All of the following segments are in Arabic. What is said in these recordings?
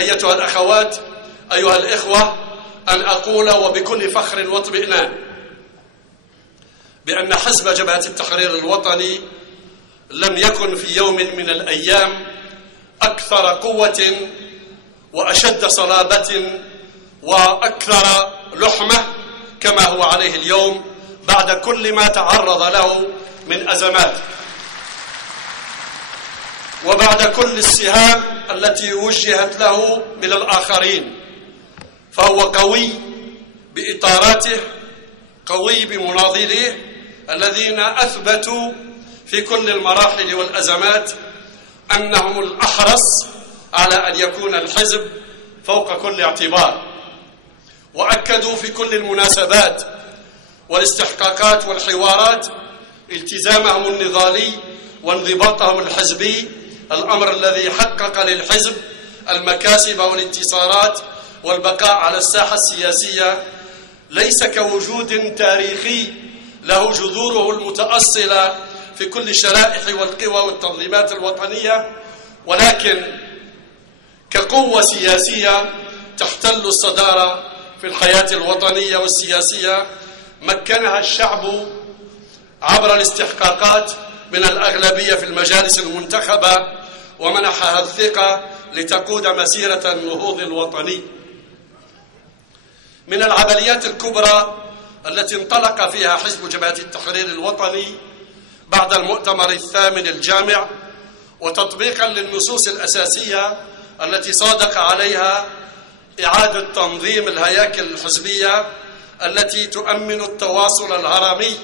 أيتها الأخوات، أيها الإخوة، أن أقول وبكل فخر واطمئنان بأن حزب جبهة التحرير الوطني لم يكن في يوم من الأيام أكثر قوة وأشد صلابة وأكثر لحمة كما هو عليه اليوم بعد كل ما تعرض له من أزمات، وبعد كل السهام التي وجهت له من الآخرين، فهو قوي بإطاراته، قوي بمناضليه الذين أثبتوا في كل المراحل والأزمات أنهم الأحرص على أن يكون الحزب فوق كل اعتبار، وأكدوا في كل المناسبات والاستحقاقات والحوارات التزامهم النضالي وانضباطهم الحزبي، الأمر الذي حقق للحزب المكاسب والانتصارات والبقاء على الساحة السياسية، ليس كوجود تاريخي له جذوره المتأصلة في كل الشرائح والقوى والتنظيمات الوطنية، ولكن كقوة سياسية تحتل الصدارة في الحياة الوطنية والسياسية، مكنها الشعب عبر الاستحقاقات من الأغلبية في المجالس المنتخبة، ومنحها الثقة لتقود مسيرة النهوض الوطني. من العمليات الكبرى التي انطلق فيها حزب جبهة التحرير الوطني بعد المؤتمر الثامن الجامع، وتطبيقا للنصوص الأساسية التي صادق عليها إعادة تنظيم الهياكل الحزبية التي تؤمن التواصل الهرمي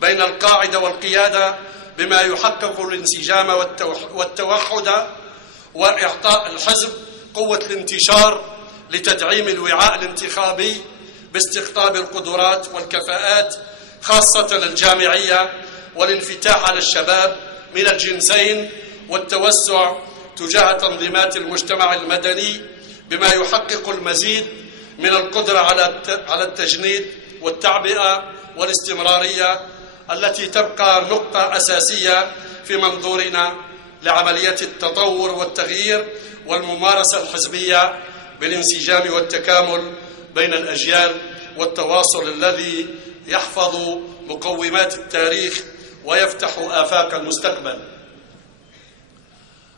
بين القاعدة والقيادة بما يحقق الانسجام والتوحد، وإعطاء الحزب قوة الانتشار لتدعيم الوعاء الانتخابي باستقطاب القدرات والكفاءات خاصة الجامعية، والانفتاح على الشباب من الجنسين، والتوسع تجاه تنظيمات المجتمع المدني بما يحقق المزيد من القدرة على التجنيد والتعبئة والاستمرارية التي تبقى نقطة أساسية في منظورنا لعملية التطور والتغيير والممارسة الحزبية بالانسجام والتكامل بين الأجيال، والتواصل الذي يحفظ مقومات التاريخ ويفتح آفاق المستقبل.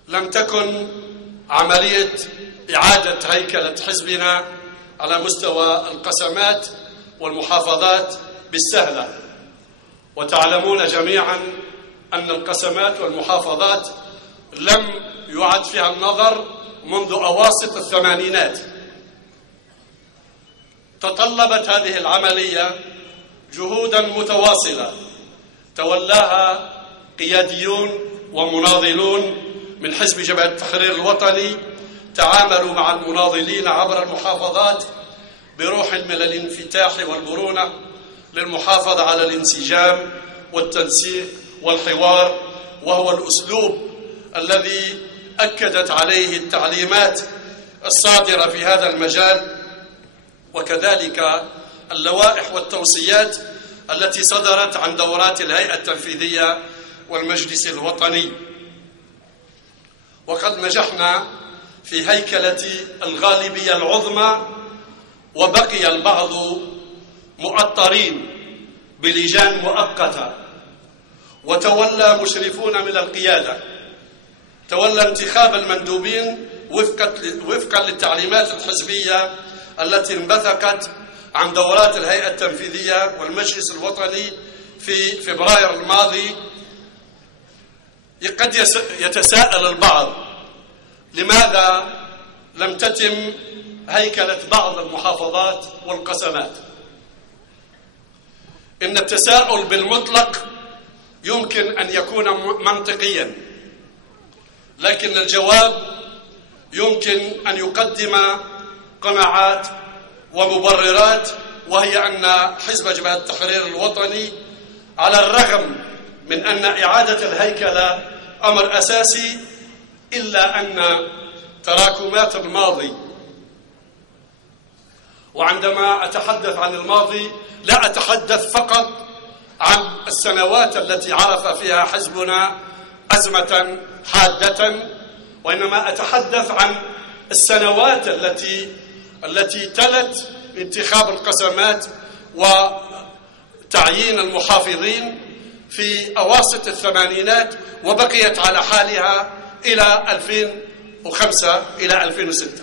لم تكن عملية إعادة هيكلة حزبنا على مستوى القسمات والمحافظات بالسهلة، وتعلمون جميعا أن القسمات والمحافظات لم يعد فيها النظر منذ أواسط الثمانينات. تطلبت هذه العملية جهودا متواصلة تولاها قياديون ومناضلون من حزب جبهة التحرير الوطني، تعاملوا مع المناضلين عبر المحافظات بروح من الانفتاح والمرونة للمحافظة على الانسجام والتنسيق والحوار، وهو الأسلوب الذي أكدت عليه التعليمات الصادرة في هذا المجال، وكذلك اللوائح والتوصيات التي صدرت عن دورات الهيئة التنفيذية والمجلس الوطني. وقد نجحنا في هيكلة الغالبية العظمى، وبقي البعض مؤطرين بلجان مؤقتة، وتولى مشرفون من القيادة، تولى انتخاب المندوبين وفقا للتعليمات الحزبية التي انبثقت عن دورات الهيئة التنفيذية والمجلس الوطني في فبراير الماضي. قد يتساءل البعض لماذا لم تتم هيكلة بعض المحافظات والقسمات؟ إن التساؤل بالمطلق يمكن أن يكون منطقيا، لكن الجواب يمكن أن يقدم قناعات ومبررات، وهي أن حزب جبهة التحرير الوطني على الرغم من أن إعادة الهيكلة أمر أساسي، إلا أن تراكمات الماضي، وعندما أتحدث عن الماضي لا أتحدث فقط عن السنوات التي عرف فيها حزبنا أزمة حادة، وإنما أتحدث عن السنوات التي تلت انتخاب القسمات وتعيين المحافظين في أواسط الثمانينات، وبقيت على حالها إلى 2005 إلى 2006.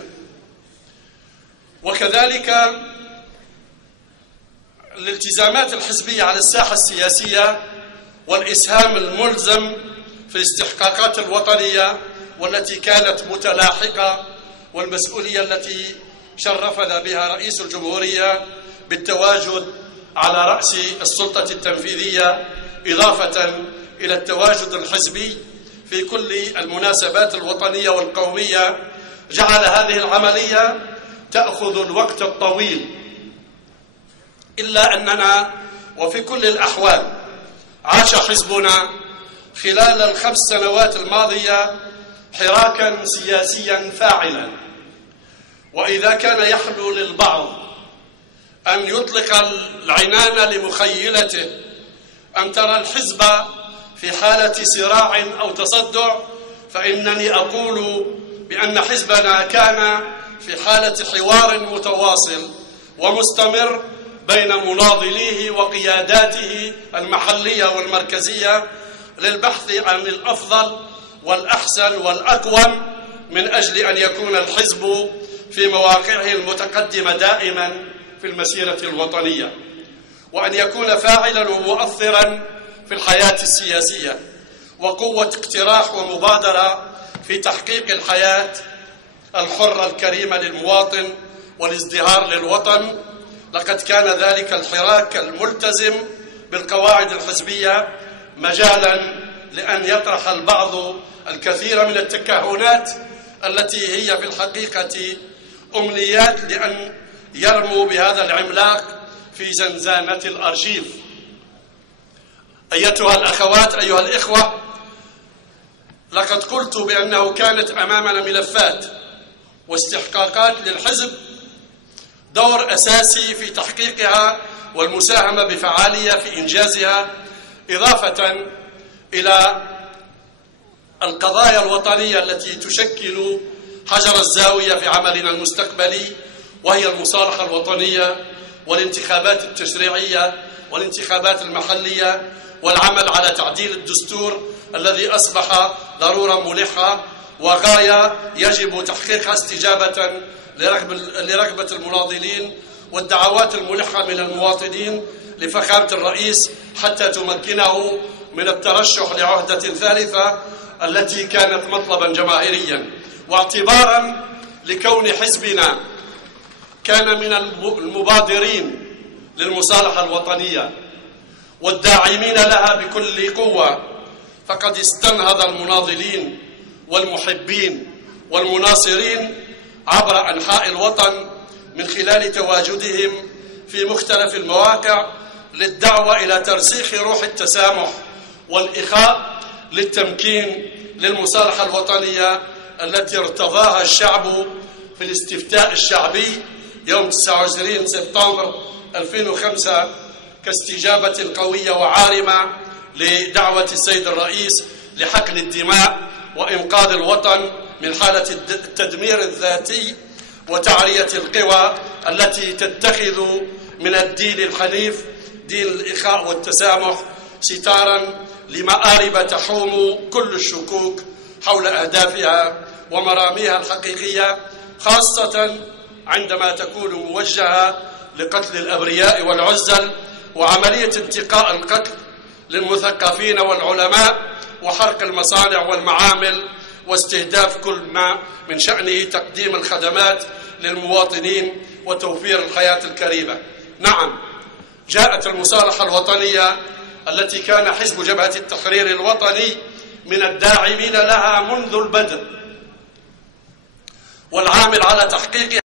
وكذلك الالتزامات الحزبية على الساحة السياسية والإسهام الملزم في الاستحقاقات الوطنية والتي كانت متلاحقة، والمسؤولية التي شرفنا بها رئيس الجمهورية بالتواجد على رأس السلطة التنفيذية، إضافة إلى التواجد الحزبي في كل المناسبات الوطنية والقومية، جعل هذه العملية تأخذ الوقت الطويل. إلا أننا وفي كل الأحوال عاش حزبنا خلال ال5 سنوات الماضية حراكا سياسيا فاعلا. وإذا كان يحلو للبعض أن يطلق العنان لمخيلته أن ترى الحزب في حالة صراع أو تصدع، فإنني أقول بأن حزبنا كان في حالة حوار متواصل ومستمر بين مناضليه وقياداته المحلية والمركزية للبحث عن الأفضل والأحسن والأقوم من أجل أن يكون الحزب في مواقعه المتقدمة دائما في المسيرة الوطنية، وأن يكون فاعلا ومؤثرا في الحياة السياسية، وقوة اقتراح ومبادرة في تحقيق الحياة الحرة الكريمة للمواطن والازدهار للوطن. لقد كان ذلك الحراك الملتزم بالقواعد الحزبية مجالا لأن يطرح البعض الكثير من التكهنات التي هي في الحقيقة أمنيات لأن يرموا بهذا العملاق في زنزانة الأرشيف. أيتها الأخوات، أيها الإخوة، لقد قلت بأنه كانت أمامنا ملفات واستحقاقات للحزب دور أساسي في تحقيقها والمساهمة بفعالية في إنجازها، إضافة إلى القضايا الوطنية التي تشكل حجر الزاوية في عملنا المستقبلي، وهي المصالحة الوطنية والانتخابات التشريعية والانتخابات المحلية، والعمل على تعديل الدستور الذي أصبح ضرورة ملحة وغاية يجب تحقيقها استجابة لرغبة المناضلين والدعوات الملحة من المواطنين لفخامة الرئيس حتى تمكنه من الترشح لعهدة ثالثة التي كانت مطلبا جماهيريا. واعتبارا لكون حزبنا كان من المبادرين للمصالحة الوطنية والداعمين لها بكل قوة، فقد استنهض المناضلين والمحبين والمناصرين عبر أنحاء الوطن من خلال تواجدهم في مختلف المواقع للدعوة إلى ترسيخ روح التسامح والإخاء للتمكين للمصالحة الوطنية التي ارتضاها الشعب في الاستفتاء الشعبي يوم 29 سبتمبر 2005 كاستجابة قوية وعارمة لدعوة السيد الرئيس لحقن الدماء وإنقاذ الوطن من حالة التدمير الذاتي وتعرية القوى التي تتخذ من الدين الحنيف دين الإخاء والتسامح ستارا لمآرب تحوم كل الشكوك حول أهدافها ومراميها الحقيقية، خاصة عندما تكون موجهة لقتل الأبرياء والعزل وعملية انتقاء القتل للمثقفين والعلماء وحرق المصانع والمعامل واستهداف كل ما من شأنه تقديم الخدمات للمواطنين وتوفير الحياة الكريمة. نعم، جاءت المصالحة الوطنية التي كان حزب جبهة التحرير الوطني من الداعمين لها منذ البدء والعامل على تحقيقها